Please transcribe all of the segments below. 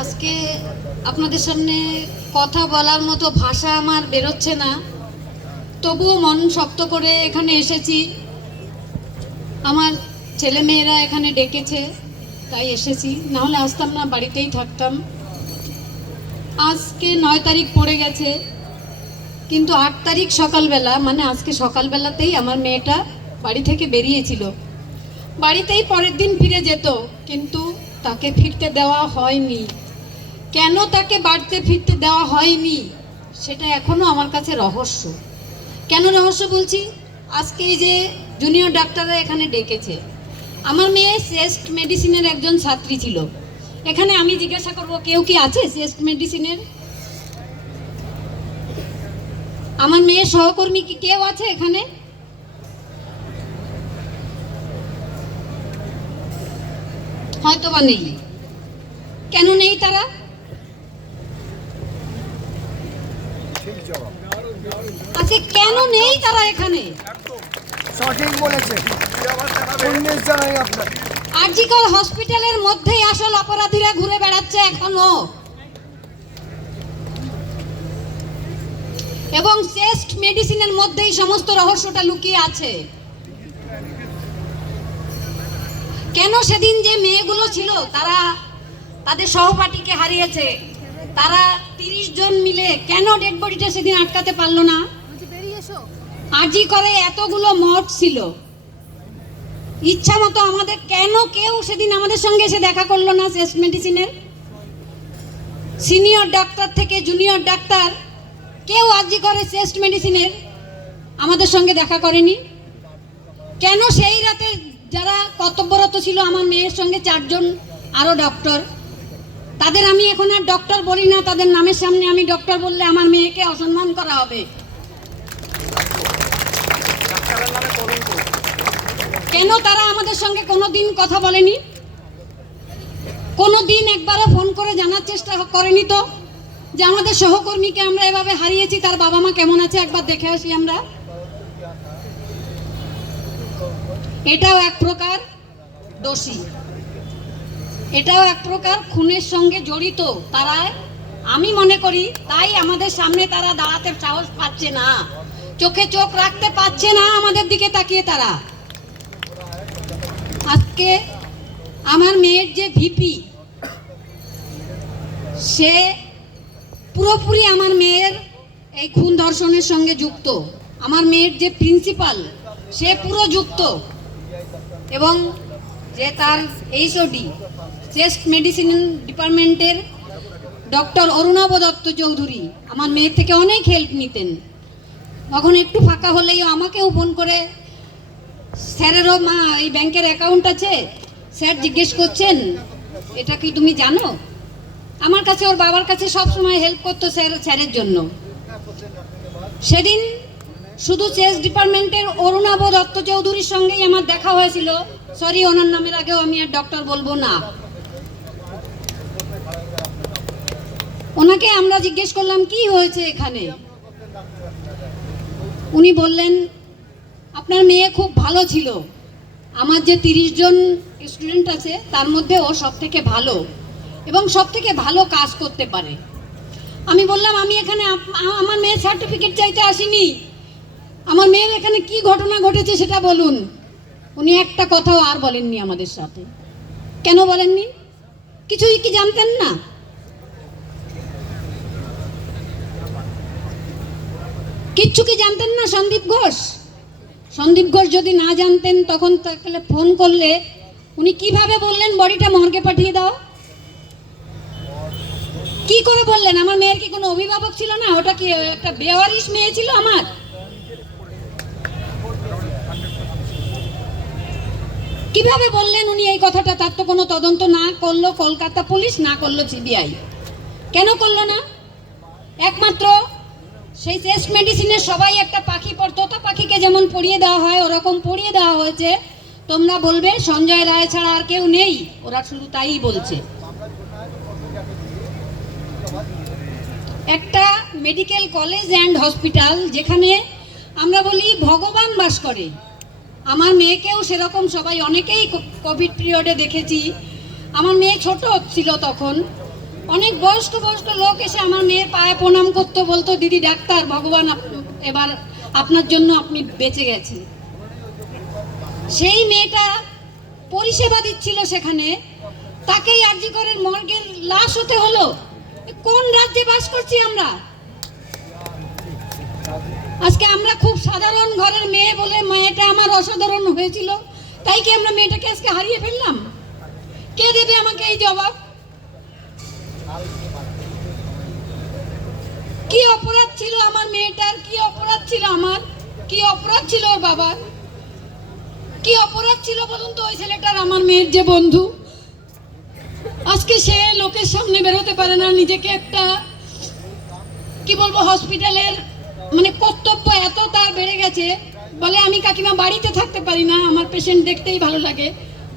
আজকে আপনাদের সামনে কথা বলার মতো ভাষা আমার বেরোচ্ছে না। তবুও মন শক্ত করে এখানে এসেছি। আমার ছেলে মেয়েরা এখানে ডেকেছে, তাই এসেছি। নাহলে আসতাম না, বাড়িতেই থাকতাম। আজকে নয় তারিখ পড়ে গেছে, কিন্তু আট তারিখ সকালবেলা মানে আজকে সকালবেলাতেই আমার মেয়েটা বাড়ি থেকে বেরিয়েছিল। বাড়িতেই পরের দিন ফিরে যেত, কিন্তু তাকে ফিরতে দেওয়া হয়নি। কেন তাকে বাড়িতে ফিরতে দেওয়া হয়নি? সেটা এখনও আমার কাছে রহস্য। কেন রহস্য বলছি? আজকে এই যে জুনিয়র ডাক্তাররা এখানে ডেকেছে। আমার মেয়ে চেস্ট মেডিসিনের একজন ছাত্রী ছিল। এখানে আমি জিজ্ঞাসা করব, কেউ কি আছে চেস্ট মেডিসিনের আমার মেয়ের সহকর্মী কি কেউ আছে এখানে? হয়তো বা নেই। কেন নেই তারা ঠিক জবাব আজকে কেন নেই তারা এখানে? সঠিক বলেছেন উনিশ জানাই আপনার। আরজিকর হসপিটালের মধ্যেই আসল অপরাধীরা ঘুরে বেড়াচ্ছে এখনও। এবং চেস্ট মেডিসিনের মধ্যেই সমস্ত রহস্যটা লুকিয়ে আছে। কেন সেদিন যে মেয়েগুলো ছিল তারা তাদের সহপাঠীকে হারিয়েছে তারা তিরিশ জন মিলে কেন ডেড বডিটা সেদিন আটকাতে পারল না? আরজি করে এতগুলো মঠ ছিল। ইচ্ছা মতো আমাদের কেন কেউ সেদিন আমাদের সঙ্গে এসে দেখা করল না চেস্ট মেডিসিনের সিনিয়র ডাক্তার থেকে জুনিয়র ডাক্তার কেউ আজই করে চেস্ট মেডিসিনের আমাদের সঙ্গে দেখা করেনি? কেন সেই রাতে যারা কর্তব্যরত ছিল আমার মেয়ের সঙ্গে চারজন আরও ডক্টর তাদের আমি এখন আর ডক্টর বলি না তাদের নামের সামনে আমি ডক্টর বললে আমার মেয়েকে অসম্মান করা হবে। কেন তারা আমাদের সঙ্গে কোনো দিন কথা বলেনি? কোনো দিন একবারও ফোন করে জানার চেষ্টা করেনি তো? যে আমাদের সহকর্মীকে আমরা এভাবে হারিয়েছি তার বাবা মা কেমন আছে একবার দেখে আসি আমরা। এটাও এক প্রকার দোষী। এটাও এক প্রকার খুনের সঙ্গে জড়িত। তারা, আমি মনে করি, তাই আমাদের সামনে তারা দাঁড়াতে সাহস পাচ্ছে না। চোখে চোখ রাখতে পারছে না আমাদের দিকে তাকিয়ে তারা। আজকে আমার মেয়ের যে ভিপি, সে পুরোপুরি আমার মেয়ের এই খুন ধর্ষণের সঙ্গে যুক্ত। আমার মেয়ের যে প্রিন্সিপাল, সে পুরো যুক্ত। এবং যে তার এইচওডি চেস্ট মেডিসিন ডিপার্টমেন্টের ডক্টর অরুণাব দত্ত চৌধুরী আমার মেয়ের থেকে অনেক হেল্প নিতেন। তখন একটু ফাঁকা হলেই আমাকেও ফোন করে, স্যারেরও মা, এই ব্যাংকের অ্যাকাউন্ট আছে? স্যার জিজ্ঞেস করছেন, এটা কি তুমি জানো? আমার কাছে, ওর বাবার কাছে সব সময় হেল্প করতো স্যার, স্যারের জন্য। সেদিন শুধু চেস ডিপার্টমেন্টের অরুণাব দত্ত চৌধুরীর সঙ্গেই আমার দেখা হয়েছিল। সরি ওনার নামের আগেও আমি আর ডক্টর বলব না। ওনাকে আমরা জিজ্ঞেস করলাম, কি হয়েছে এখানে? উনি বললেন, আপনার মেয়ে খুব ভালো ছিল। আমার যে তিরিশ জন স্টুডেন্ট আছে, তার মধ্যে ও সব থেকে ভালো এবং সব থেকে ভালো কাজ করতে পারে। আমি বললাম, আমি এখানে আমার মেয়ের সার্টিফিকেট চাইতে আসিনি। আমার মেয়ের এখানে কি ঘটনা ঘটেছে সেটা বলুন। উনি একটা কথাও আর বলেননি আমাদের সাথে। কেন বলেননি? কিছুই কি জানতেন না? কিচ্ছু কি জানতেন না সন্দীপ ঘোষ? সন্দীপ ঘোষ যদি না জানতেন, তখন তাহলে ফোন করলে উনি কীভাবে বললেন, বডিটা মর্গে পাঠিয়ে দাও। কি করে বললেন? আমার মেয়ের কি কোনো অভিভাবক ছিল না? ওটা কি একটা বেওয়ারিশ মেয়ে ছিল আমার? কীভাবে বললেন উনি এই কথাটা? তার তো কোনো তদন্ত না করল কলকাতা পুলিশ, না করল সিবিআই। কেন করল না? একমাত্র সেই চেস্ট মেডিসিনে সবাই একটা পাখি পড় তোতা পাখিকে যেমন পড়িয়ে দেওয়া হয়, ওরকম পড়িয়ে দেওয়া হয়েছে। তোমরা বলবে, সঞ্জয় রায় ছাড়া আর কেউ নেই। ওরা শুধু তাই বলছে। একটা মেডিকেল কলেজ অ্যান্ড হসপিটাল যেখানে আমরা বলি ভগবান বাস করে। আমার মেয়েকেও সেরকম সবাই, অনেকেই কোভিড পিরিয়ডে দেখেছি। আমার মেয়ে ছোট ছিল তখন। অনেক বয়স্ক বয়স্ক লোক এসে আমার মেয়ের পায়ে প্রণাম করতো, বলতো, দিদি, ডাক্তার, ভগবান এবার আপনার জন্য আপনি বেঁচে গেছেন। সেই মেয়েটা পরিষেবা দিচ্ছিল সেখানে। তাকেই আর্জি করেন মর্গের লাশ হতে হলো। কোন রাজ্যে বাস করছি আমরা? আজকে আমরা খুব সাধারণ ঘরের মেয়ে বলে মেয়েটা আমার অসাধারণ হয়েছিল। তাই কি আমরা মেয়েটাকে আজকে হারিয়ে ফেললাম? কে দেবে আমাকে এই জবাব? কি অপরাধ ছিল আমার মেয়েটার? কি অপরাধ ছিল আমার? কি অপরাধ ছিল ওর বাবার? কি অপরাধ ছিল বলুন তো ওই ছেলেটার, আমার মেয়ের যে বন্ধু? আজকে সে লোকের সামনে বেরোতে পারে না, নিজেকে একটা, কি বলব, হসপিটালের মানে কর্তব্য এত তার বেড়ে গেছে। বলে আমি কাকিমা বাড়িতে থাকতে পারি না, আমার পেশেন্ট দেখতেই ভালো লাগে।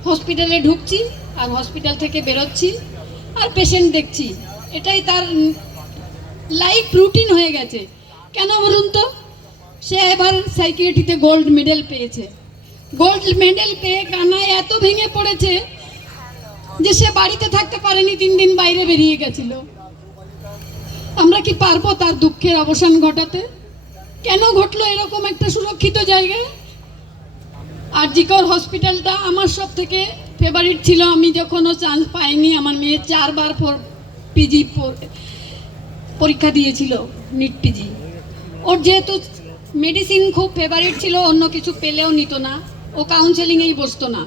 হসপিটালে ঢুকছি আর হসপিটাল থেকে বেরোচ্ছি আর পেশেন্ট দেখছি। এটাই তার লাইফ রুটিন হয়ে গেছে। কেন বলুন তো? সে এবার সাইকিয়াট্রিতে গোল্ড মেডেল পেয়েছে। গোল্ড মেডেল পেয়ে কানায় এত ভেঙে পড়েছে যে সে বাড়িতে থাকতে পারেনি, তিন দিন বাইরে বেরিয়ে গেছিল। আমরা কি পারব তার দুঃখের অবসান ঘটাতে? কেন ঘটলো এরকম একটা সুরক্ষিত জায়গায়? আর জিকর হসপিটালটা আমার সব থেকে ফেভারিট ছিল। আমি যখনও চান্স পাইনি, আমার মেয়ে চারবার পিজি পরীক্ষা দিয়েছিল নিট পিজি ওর যেহেতু মেডিসিন খুব ফেভারিট ছিল, অন্য কিছু পেলেও নিত না। ও কাউন্সেলিংয়েই বসতো না।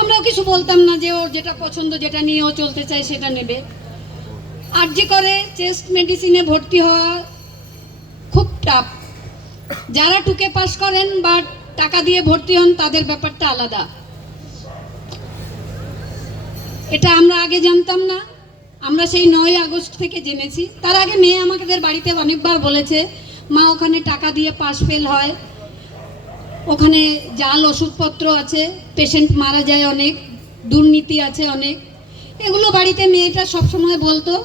আমরাও কিছু বলতাম না যে ওর যেটা পছন্দ, যেটা নিয়ে ও চলতে চায় সেটা নেবে। আরজি করে চেস্ট মেডিসিনে ভর্তি হওয়া খুব টাফ যারা টুকে পাস করেন বা টাকা দিয়ে ভর্তি হন, তাদের ব্যাপারটা আলাদা। এটা আমরা আগে জানতাম না। আমরা সেই নয় আগস্ট থেকে জেনেছি। তার আগে মেয়ে আমাদের বাড়িতে অনেকবার বলেছে, মা, ওখানে টাকা দিয়ে পাস ফেল হয়। ওখানে জাল, ওষুধপত্র আছে, পেশেন্ট মারা যায় অনেক, দুর্নীতি আছে অনেক। এগুলো বাড়িতে মেয়েটা সবসময় বলতো।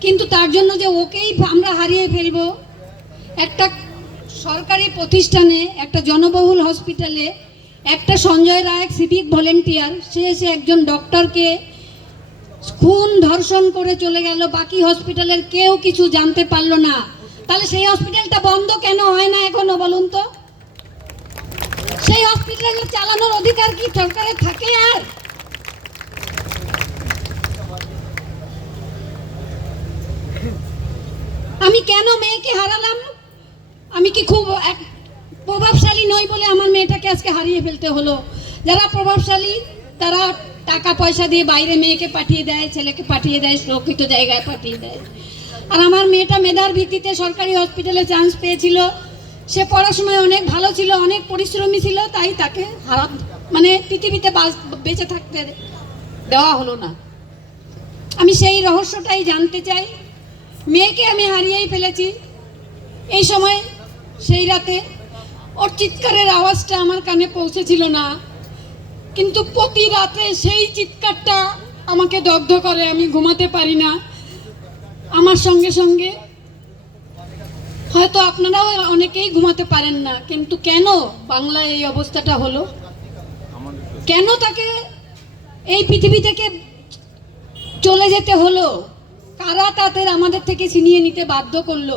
কিন্তু তার জন্য যে ওকেই আমরা হারিয়ে ফেলব, একটা সরকারি প্রতিষ্ঠানে, একটা জনবহুল হসপিটালে, একটা সঞ্জয় রায় সিভিক ভলেন্টিয়ার, সে এসে একজন ডক্টরকে খুন ধর্ষণ করে চলে গেল, বাকি হসপিটালের কেউ কিছু জানতে পারল না। তাহলে সেই হসপিটালটা বন্ধ কেন? হয় না এখনও বলুন তো। সেই হসপিটাল চালানোর অধিকার কি সরকারের থাকে আর? আমি কেন মেয়েকে হারালাম? আমি কি খুব এক প্রভাবশালী নই বলে আমার মেয়েটাকে আজকে হারিয়ে ফেলতে হলো। যারা প্রভাবশালী, তারা টাকা পয়সা দিয়ে বাইরে মেয়েকে পাঠিয়ে দেয়, ছেলেকে পাঠিয়ে দেয়, সুরক্ষিত জায়গায় পাঠিয়ে দেয়। আর আমার মেয়েটা মেধার ভিত্তিতে সরকারি হসপিটালে চান্স পেয়েছিল। সে পড়াশোনায় অনেক ভালো ছিল, অনেক পরিশ্রমী ছিল, তাই তাকে হারা মানে পৃথিবীতে বেঁচে থাকতে দেওয়া হলো না। আমি সেই রহস্যটাই জানতে চাই। মেয়েকে আমি হারিয়েই ফেলেছি। এই সময় সেই রাতে ওর চিৎকারের আওয়াজটা আমার কানে পৌঁছেছিল না। কিন্তু প্রতি রাতে সেই চিৎকারটা আমাকে দগ্ধ করে, আমি ঘুমাতে পারি না। আমার সঙ্গে সঙ্গে হয়তো আপনারাও অনেকেই ঘুমাতে পারেন না, কিন্তু কেন বাংলায় এই অবস্থাটা হলো? কেন তাকে এই পৃথিবী থেকে চলে যেতে হলো? কারা তাদের আমাদের থেকে ছিনিয়ে নিতে বাধ্য করল?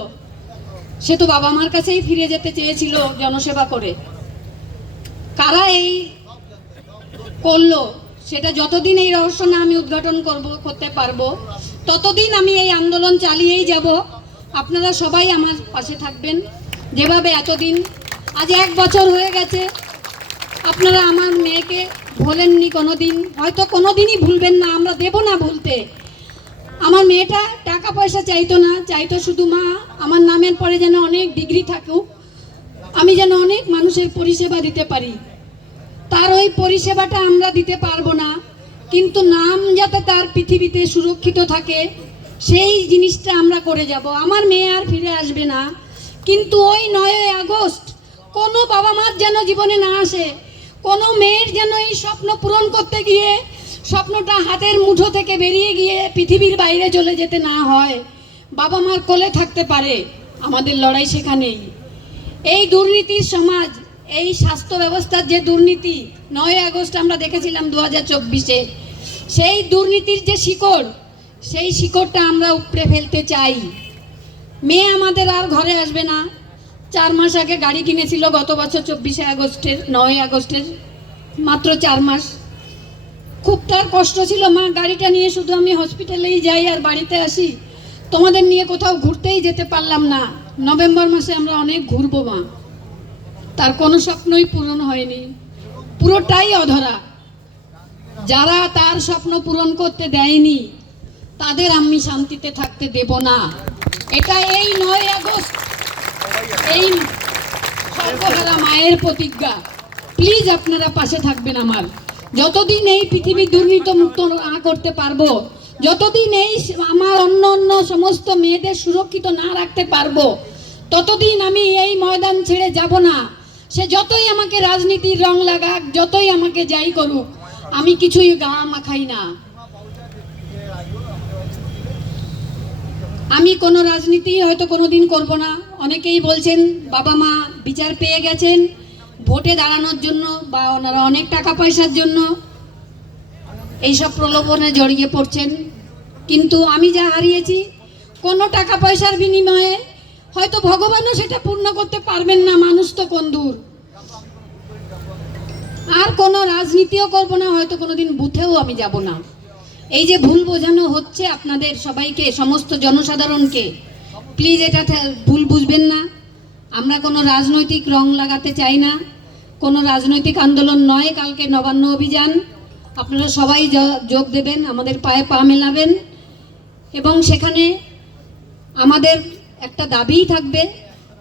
সে তো বাবা মার কাছেই ফিরে যেতে চেয়েছিল জনসেবা করে। কারা এই করল, সেটা যতদিন এই রহস্য না আমি উদ্ঘাটন করব, করতে পারব, ততদিন আমি এই আন্দোলন চালিয়েই যাব। আপনারা সবাই আমার পাশে থাকবেন। যেভাবে এতদিন, আজ এক বছর হয়ে গেছে, আপনারা আমার মেয়েকে ভোলেননি কোনো দিন হয়তো কোনো দিনই ভুলবেন না, আমরা দেব না ভুলতে। আমার মেয়েটা টাকা পয়সা চাইতো না, চাইতো শুধু মা, আমার নামের পরে যেন অনেক ডিগ্রি থাকুক, আমি যেন অনেক মানুষের পরিষেবা দিতে পারি। তার ওই পরিষেবাটা আমরা দিতে পারব না। কিন্তু নাম যাতে তার পৃথিবীতে সুরক্ষিত থাকে, সেই জিনিসটা আমরা করে যাব। আমার মেয়ে আর ফিরে আসবে না। কিন্তু ওই নয় আগস্ট, কোনো বাবা মার যেন জীবনে না আসে, কোনো মেয়ের যেন এই স্বপ্ন পূরণ করতে গিয়ে, স্বপ্নটা হাতের মুঠো থেকে বেরিয়ে গিয়ে পৃথিবীর বাইরে চলে যেতে না হয়, বাবা মার কোলে থাকতে পারে। আমাদের লড়াই সেখানেই। এই দুর্নীতির সমাজ এই স্বাস্থ্য ব্যবস্থার যে দুর্নীতি, নয় আগস্ট আমরা দেখেছিলাম দু হাজার চব্বিশে, সেই দুর্নীতির যে শিকড়, সেই শিকড়টা আমরা উপড়ে ফেলতে চাই। মেয়ে আমাদের আর ঘরে আসবে না। চার মাস আগে গাড়ি কিনেছিল গত বছর চব্বিশে আগস্টের, নয় আগস্টের, মাত্র চার মাস। খুব তার কষ্ট ছিল, মা, গাড়িটা নিয়ে শুধু আমি হসপিটালেই যাই আর বাড়িতে আসি। তোমাদের নিয়ে কোথাও ঘুরতেই যেতে পারলাম না। নভেম্বর মাসে আমরা অনেক ঘুরবো, মা। তার কোনো স্বপ্নই পূরণ হয়নি। পুরোটাই অধরা। যারা তার স্বপ্ন পূরণ করতে দেয়নি, তাদের আমি শান্তিতে থাকতে দেব না। এটা এই নয় আগস্ট। এই সর্বহারা মায়ের প্রতিজ্ঞা। প্লিজ আপনারা পাশে থাকবেন আমার। যতদিন এই পৃথিবী দুর্নীত মুক্ত না করতে পারব, যতদিন এই আমার অন্য অন্য সমস্ত মেয়েদের সুরক্ষিত না রাখতে পারব, ততদিন আমি এই ময়দান ছেড়ে যাব না। সে যতই আমাকে রাজনীতির রং লাগাক, যতই আমাকে যাই করুক, আমি কিছুই গা মাখাই না। আমি কোনো রাজনীতি হয়তো কোনোদিন করব না। অনেকেই বলছেন, বাবা মা বিচার পেয়ে গেছেন, ভোটে দাঁড়ানোর জন্য বা ওনারা অনেক টাকা পয়সার জন্য এইসব প্রলোভনে জড়িয়ে পড়ছেন। কিন্তু আমি যা হারিয়েছি, কোনো টাকা পয়সার বিনিময়ে হয়তো ভগবানও সেটা পূর্ণ করতে পারবেন না, মানুষ তো কোন দূর? আর কোনো রাজনীতিও করব না, হয়তো কোনোদিন বুথেও আমি যাব না। এই যে ভুল বোঝানো হচ্ছে আপনাদের সবাইকে, সমস্ত জনসাধারণকে প্লিজ এটা ভুল বুঝবেন না। আমরা কোনো রাজনৈতিক রং লাগাতে চাই না। কোনো রাজনৈতিক আন্দোলন নয়, কালকে নবান্ন অভিযান। আপনারা সবাই যোগ দেবেন, আমাদের পায়ে পা মেলাবেন। এবং সেখানে আমাদের একটা দাবিই থাকবে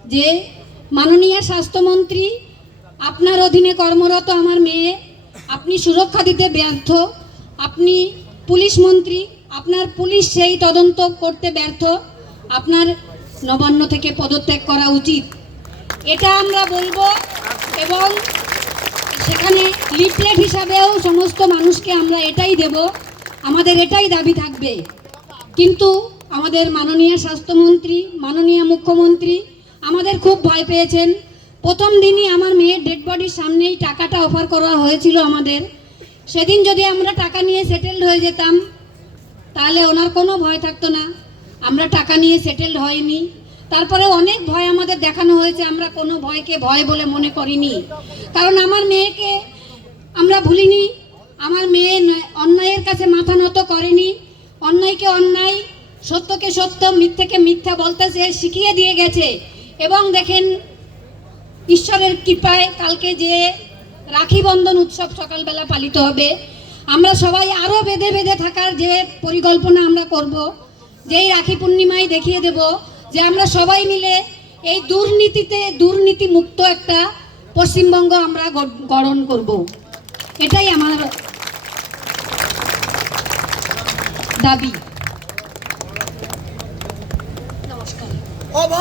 যে মাননীয় স্বাস্থ্যমন্ত্রী, আপনার অধীনে কর্মরত আমার মেয়ে, আপনি সুরক্ষা দিতে ব্যর্থ, আপনি পুলিশ মন্ত্রী, আপনার পুলিশ সেই তদন্ত করতে ব্যর্থ, আপনার নবান্ন থেকে পদত্যাগ করা উচিত। এটা আমরা বলব এবং সেখানে লিফলেট হিসাবেও সমস্ত মানুষকে আমরা এটাই দেব। আমাদের এটাই দাবি থাকবে। কিন্তু আমাদের মাননীয় স্বাস্থ্যমন্ত্রী, মাননীয় মুখ্যমন্ত্রী, আমাদের খুব ভয় পেয়েছেন। প্রথম দিনই আমার মেয়ের ডেড বডির সামনেই টাকাটা অফার করা হয়েছিল আমাদের। সেদিন যদি আমরা টাকা নিয়ে সেটেলড হয়ে যেতাম, তাহলে ওনার কোনো ভয় থাকতো না। আমরা টাকা নিয়ে সেটেলড হয়নি। তারপরে অনেক ভয় আমাদের দেখানো হয়েছে, আমরা কোনো ভয়কে ভয় বলে মনে করিনি। কারণ আমার মেয়েকে আমরা ভুলিনি। আমার মেয়ে অন্যায়ের কাছে মাথা নত করেনি। অন্যায়কে অন্যায় সত্যকে সত্য, মিথ্যেকে মিথ্যা বলতে সে শিখিয়ে দিয়ে গেছে। এবং দেখেন, ঈশ্বরের কৃপায় কালকে যে রাখি বন্ধন উৎসব সকালবেলা পালিত হবে, আমরা সবাই আরও বেঁধে বেঁধে থাকার যে পরিকল্পনা আমরা করব, যেই রাখি পূর্ণিমায় দেখিয়ে দেব, যে আমরা সবাই মিলে এই দুর্নীতিতে দুর্নীতি মুক্ত একটা পশ্চিমবঙ্গ আমরা গ- গঠন করব। এটাই আমার দাবি।